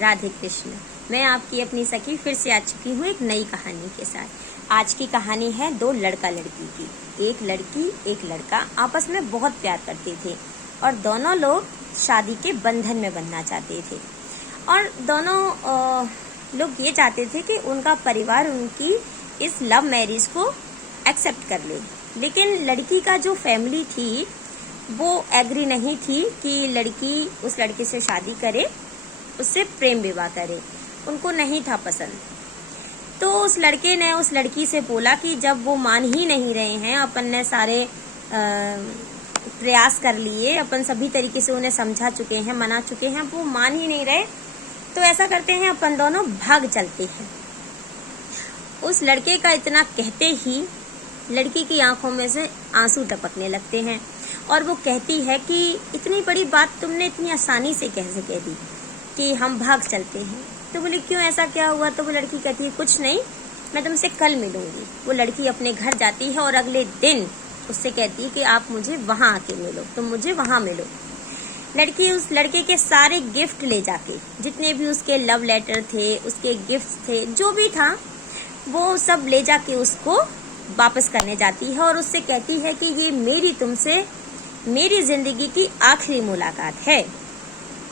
राधे कृष्ण। मैं आपकी अपनी सखी फिर से आ चुकी हूँ एक नई कहानी के साथ। आज की कहानी है दो लड़का लड़की की। एक लड़की एक लड़का आपस में बहुत प्यार करते थे और दोनों लोग शादी के बंधन में बनना चाहते थे और दोनों लोग ये चाहते थे कि उनका परिवार उनकी इस लव मैरिज को एक्सेप्ट कर ले। लेकिन लड़की का जो फैमिली थी वो एग्री नहीं थी कि लड़की उस लड़के से शादी करे, उससे प्रेम विवाह करे। उनको नहीं था पसंद। तो उस लड़के ने उस लड़की से बोला कि जब वो मान ही नहीं रहे हैं, अपन ने सारे प्रयास कर लिए, अपन सभी तरीके से उन्हें समझा चुके हैं, मना चुके हैं, वो मान ही नहीं रहे, तो ऐसा करते हैं अपन दोनों भाग चलते हैं। उस लड़के का इतना कहते ही लड़की की आंखों में से आंसू टपकने लगते हैं और वो कहती है कि इतनी बड़ी बात तुमने इतनी आसानी से कैसे कह दी कि हम भाग चलते हैं। तो बोले क्यों, ऐसा क्या हुआ? तो वो लड़की कहती है कुछ नहीं, मैं तुमसे कल मिलूंगी। वो लड़की अपने घर जाती है और अगले दिन उससे कहती है कि आप मुझे वहां आके मिलो, तुम मुझे वहां मिलो। लड़की उस लड़के के सारे गिफ्ट ले जाके, जितने भी उसके लव लेटर थे, उसके गिफ्ट थे, जो भी था वो सब ले जाके उसको वापस करने जाती है और उससे कहती है कि ये मेरी तुमसे मेरी जिंदगी की आखिरी मुलाकात है।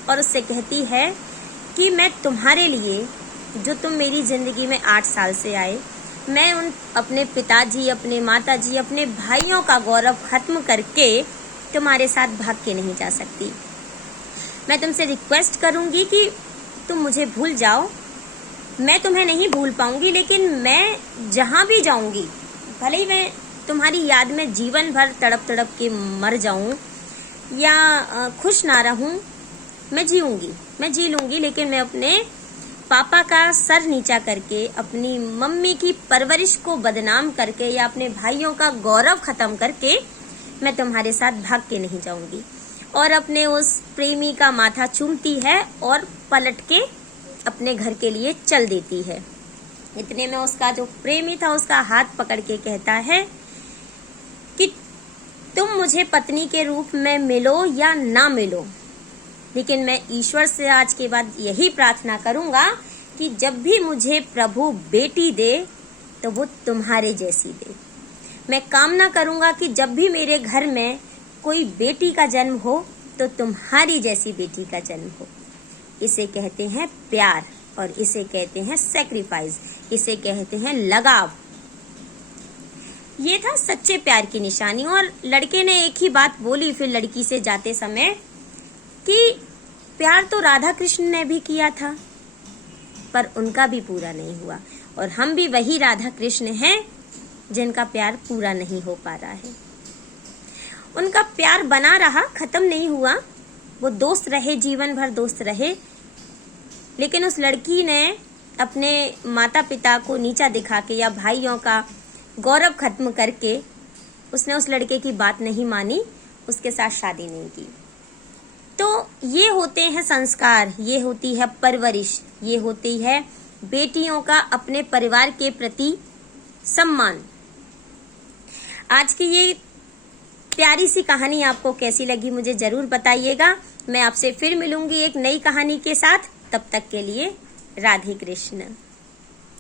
और उससे कहती है कि मैं तुम्हारे लिए, जो तुम मेरी जिंदगी में 8 साल से आए, मैं उन अपने पिताजी, अपने माताजी, अपने भाइयों का गौरव खत्म करके तुम्हारे साथ भाग के नहीं जा सकती। मैं तुमसे रिक्वेस्ट करूंगी कि तुम मुझे भूल जाओ। मैं तुम्हें नहीं भूल पाऊंगी, लेकिन मैं जहां भी जाऊंगी, भले ही मैं तुम्हारी याद में जीवन भर तड़प तड़प के मर जाऊं या खुश ना रहूं, मैं जीऊंगी, मैं जी लूंगी, लेकिन मैं अपने पापा का सर नीचा करके, अपनी मम्मी की परवरिश को बदनाम करके या अपने भाइयों का गौरव खत्म करके मैं तुम्हारे साथ भाग के नहीं जाऊंगी। और अपने उस प्रेमी का माथा चूमती है और पलट के अपने घर के लिए चल देती है। इतने में उसका जो प्रेमी था उसका हाथ पकड़ के कहता है कि तुम मुझे पत्नी के रूप में मिलो या ना मिलो, लेकिन मैं ईश्वर से आज के बाद यही प्रार्थना करूंगा कि जब भी मुझे प्रभु बेटी दे तो वो तुम्हारे जैसी दे। मैं कामना करूंगा कि जब भी मेरे घर में कोई बेटी का जन्म हो तो तुम्हारी जैसी बेटी का जन्म हो। इसे कहते हैं प्यार और इसे कहते हैं सैक्रिफाइस, इसे कहते हैं लगाव। ये था सच्चे प्यार की निशानी। और लड़के ने एक ही बात बोली फिर लड़की से जाते समय कि प्यार तो राधा कृष्ण ने भी किया था, पर उनका भी पूरा नहीं हुआ और हम भी वही राधा कृष्ण हैं जिनका प्यार पूरा नहीं हो पा रहा है। उनका प्यार बना रहा, खत्म नहीं हुआ, वो दोस्त रहे, जीवन भर दोस्त रहे। लेकिन उस लड़की ने अपने माता पिता को नीचा दिखा के या भाइयों का गौरव खत्म करके उसने उस लड़के की बात नहीं मानी, उसके साथ शादी नहीं की। तो ये होते हैं संस्कार, ये होती है परवरिश, ये होती है बेटियों का अपने परिवार के प्रति सम्मान। आज की ये प्यारी सी कहानी आपको कैसी लगी मुझे जरूर बताइएगा। मैं आपसे फिर मिलूंगी एक नई कहानी के साथ। तब तक के लिए राधे कृष्ण।